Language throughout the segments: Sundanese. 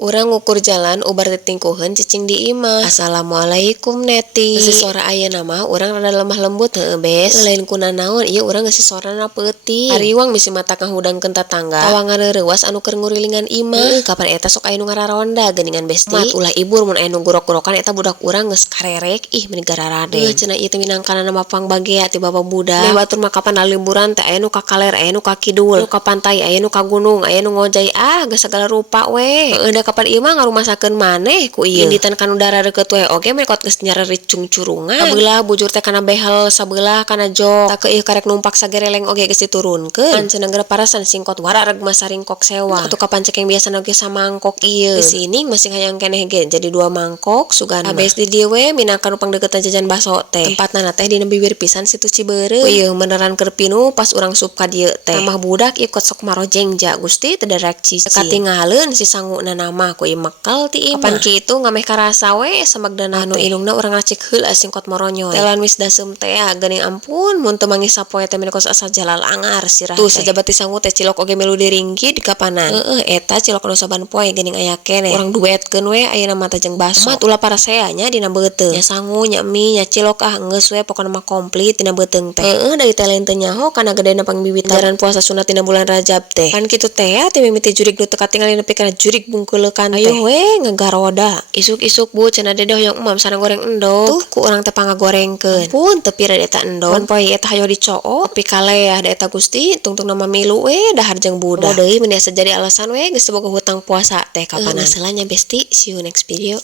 Urang ngukur jalan ubar titingkuheun cicing di imah. Assalamualaikum Neti. Geus sora ayeuna mah urang rada lemah lembut heuh bes. Lain kuna naon ieu urang geus sorana peuting. Ariwang misi mata kahudangkeun tatangga. Tawa ngareureuwas anu keur ngurilingan imah. Kapan eta sok aya nu ngararonda geuningan besti. Mat ulah ibur mun aya nu gorok-gorokan eta budak urang geus karerek ih meni gararade. Cenah ieu teh minangkana mapang bagea ti bapak budak. Meh batur mah kapan liburan teh aya nu ka kaler aya nu ka kidul, nu ka pantai aya nu ka gunung, aya nu ngojay geus sagala rupa we. Heueuh kapan ieu mah ngarumasakeun maneh ku ieu. Inditan kan udara deukeut we oge meh kot geus nyarerit cungcurungan. Kabelah bujur teh kana behel, sabelah kana jok. Tak ieu karek numpak sagereleng oge geus diturunkeun. Pan cenah geura parasan singkot wara reg masaringkok sewa. Atuh kapan cek yang biasana oge samangkok ieu. Geus sining masing hayang keneh ge jadi 2 mangkok sugan mah. Abes di dieu we minangka nu pangdeuketan jajan baso teh. Tempatna teh dina bibir pisan situ Cibeureuh. Ieu beneran keur pinu pas urang sup ka dieu teh. Tambah budak ieu kot sok marojengja Gusti teu dadak cicing. Katinggaleun si sanguna nama ku mekal ti imah. Kapan kitu ngameh karasa we samagdana anu inungna urang ngacik heula singkot moronyoy. Telan wis daseum teh geuning ampun mun teu manggih sapoe teh meni kos asa jalalangar sirah teh. Tuh sajabat ti sangu teh cilok oge melu diringki di kapanan. Eta cilok anu saban poe geuning aya keneh. Urang duetkeun we ayeuna mah teh jeung baso. Mat ulah parasea nya dina beuteung. Nya sangu nya mie nya cilok geus we pokona mah komplit dina beuteung teh. Dari teh lain teu nyaho kana gedena pangbibitan jaran puasa sunat dina bulan Rajab teh. Pan kitu teh teh mimiti jurig nu teu katingal nepi kana jurig bungkeulekan teh. Ayo we ngagaroda. Isuk-isuk Bu cenah dedeh hoyong emam sareng goreng endog. Tuh ku urang teh pangagorengkeun. Pun teu pira eta endog. Mun poe eta hayo dicoo, tapi kaleah da eta Gusti tungtungna mamilu we dahar jeung budak. Deui mun asa jadi alasan we geus boga hutang puasa teh kapanan. Geus heula nya besti, see you next video.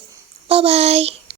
Bye bye.